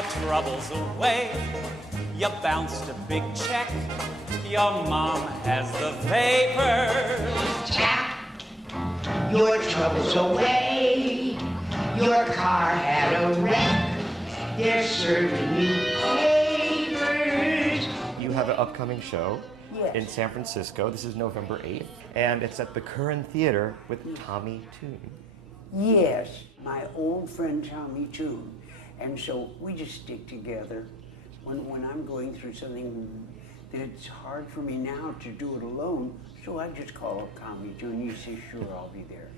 your troubles away. You bounced a big check, your mom has the papers. Tap your troubles away. Your car had a wreck. They're serving you papers. You have an upcoming show Yes. in San Francisco. This is November 8th, and it's at the Curran Theater with Tommy Tune. Yes, my old friend Tommy Tune. And so we just stick together. When I'm going through something that it's hard for me now to do it alone, so I just call up Tommy Tune. You say, sure, I'll be there.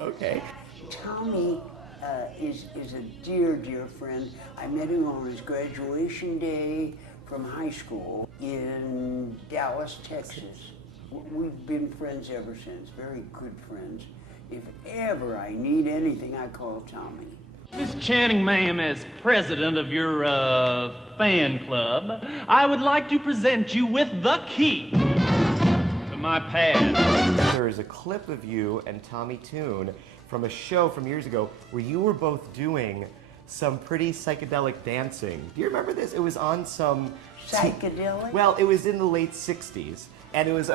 Okay. Tommy is a dear, dear friend. I met him on his graduation day from high school in Dallas, Texas. We've been friends ever since, very good friends. If ever I need anything, I call Tommy. Miss Channing, ma'am, as president of your fan club, I would like to present you with the key to my past. There is a clip of you and Tommy Tune from a show from years ago where you were both doing some pretty psychedelic dancing. Do you remember this? It was on some... Psychedelic? Well, it was in the late 60s, and it was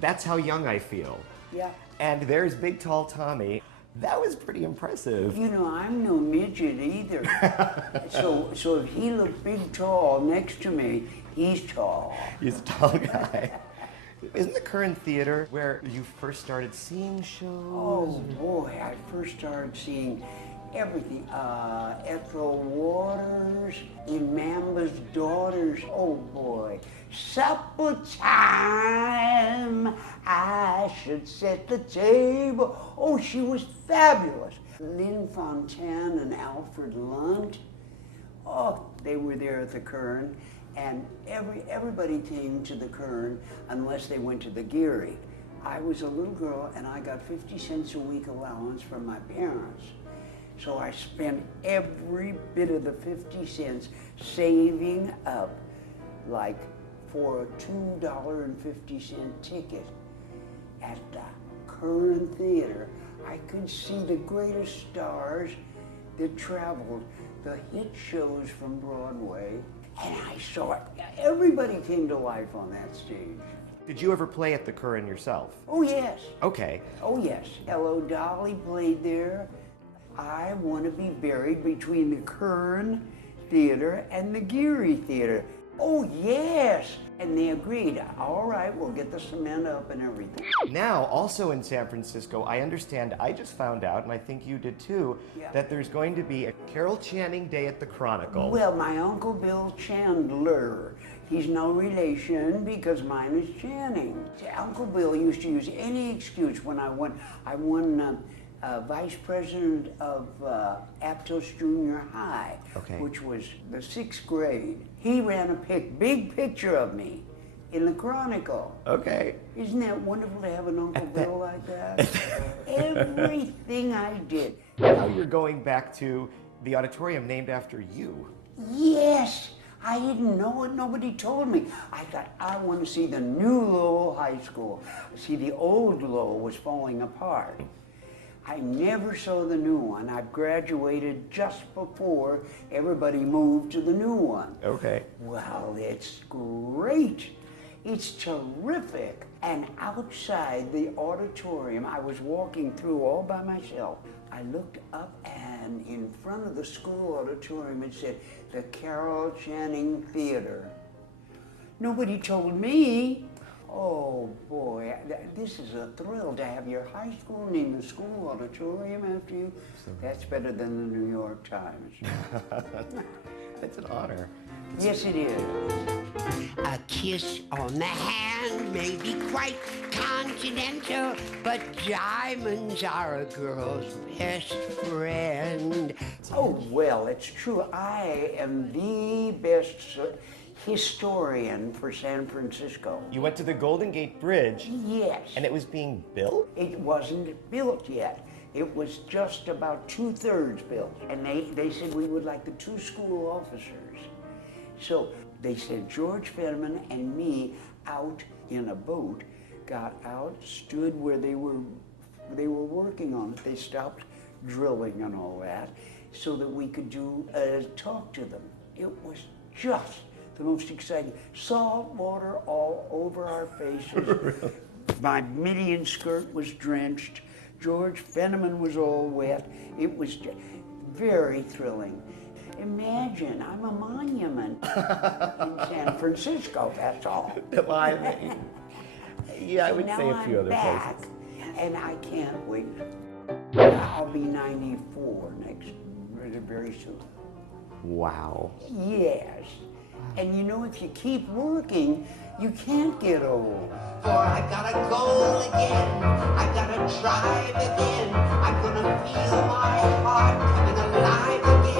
That's How Young I Feel. Yeah. And there's big, tall Tommy. That was pretty impressive. You know, I'm no midget either. so if he looked big, tall next to me, he's tall. He's a tall guy. Isn't the Curran Theater where you first started seeing shows? Oh boy, I first started seeing everything. Ethel Waters, in Mamba's Daughters. Oh boy. Supper time, I should set the table. Oh, she was fabulous. Lynn Fontanne and Alfred Lunt. Oh, they were there at the Curran, and everybody came to the Curran unless they went to the Geary. I was a little girl and I got 50 cents a week allowance from my parents. So I spent every bit of the 50 cents saving up, like for a $2.50 ticket at the Curran Theater. I could see the greatest stars that traveled, the hit shows from Broadway, and I saw it. Everybody came to life on that stage. Did you ever play at the Curran yourself? Oh yes. Okay. Oh yes. Hello Dolly played there. I want to be buried between the Curran Theater and the Geary Theater. Oh yes. And they agreed, all right, we'll get the cement up and everything. Now, also in San Francisco, I understand, I just found out, and I think you did too, Yeah. that there's going to be a Carol Channing Day at the Chronicle. Well, my Uncle Bill Chandler, he's no relation because mine is Channing. Uncle Bill used to use any excuse when I won vice president of Aptos Junior High, Okay. which was the 6th grade. He ran a big picture of me in the Chronicle. Okay. Isn't that wonderful to have an Uncle Bill like that? Everything I did. Now you're going back to the auditorium named after you. Yes, I didn't know it. Nobody told me. I thought, I want to see the new Lowell High School. See, the old Lowell was falling apart. I never saw the new one. I graduated just before everybody moved to the new one. Okay. Well, it's great. It's terrific. And outside the auditorium, I was walking through all by myself. I looked up and in front of the school auditorium it said, the Carol Channing Theater. Nobody told me. Oh boy, this is a thrill to have your high school name the school auditorium after you. That's better than the New York Times. It's an honor. Yes, it is. A kiss on the hand may be quite continental, but diamonds are a girl's best friend. Oh, well, it's true. I am the best historian for San Francisco. You went to the Golden Gate Bridge, Yes. and it was being built? It wasn't built yet. It was just about 2/3 built. And they said we would like the 2 school officers. So they said George Fetterman and me out in a boat, got out, stood where they were working on it. They stopped drilling and all that so that we could talk to them It was just the most exciting. Salt water all over our faces. Really? My Midian skirt was drenched. George Fenneman was all wet. It was very thrilling. Imagine, I'm a monument in San Francisco, that's all. Well, yeah, I would say a few other back, places. And I can't wait. I'll be 94 very soon. Wow. Yes. And you know, if you keep working, you can't get old. For I gotta go again, I gotta drive again, I'm gonna feel my heart coming alive again.